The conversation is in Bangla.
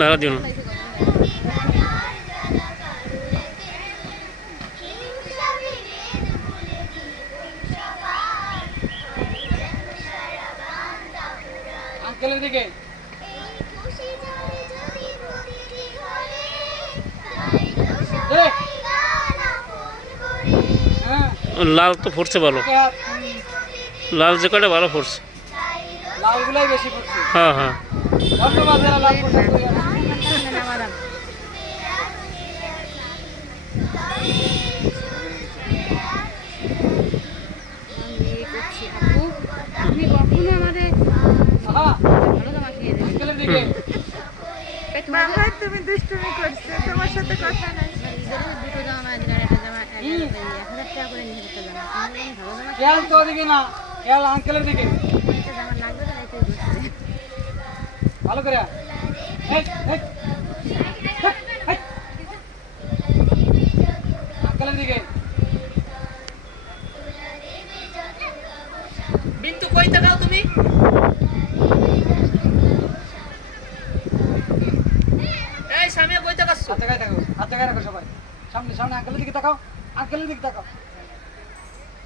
নাড়া দিও না। আঙ্কেলের দিকে লাল তো ফুটছে ভালো, লাল যে কটা ভালো ফুটছে। লালগুলাই বেশি পড়ছে। হ্যাঁ হ্যাঁ ধন্যবাদ যারা লাল পোশাক পরে আছে। আহা, আঙ্কেলের দিকে তুমি দুষ্টুমি করছো, তোমার সাথে কথা নাই। খেয়াল তো ওদিকে না, খেয়াল আঙ্কেলের দিকে ভালো করে। এই, এই, এই, আঙ্কেলের দিকে বিন্তু কই তাকাও তুমি? এই সামনে কই তাকাচ্ছ? হাত জায়গায় থাকো, হাত জায়গায় রাখো সবাই। সামনে সামনে আঙ্কেলের দিকে তাকাও, আঙ্কেলের দিকে তাকাও।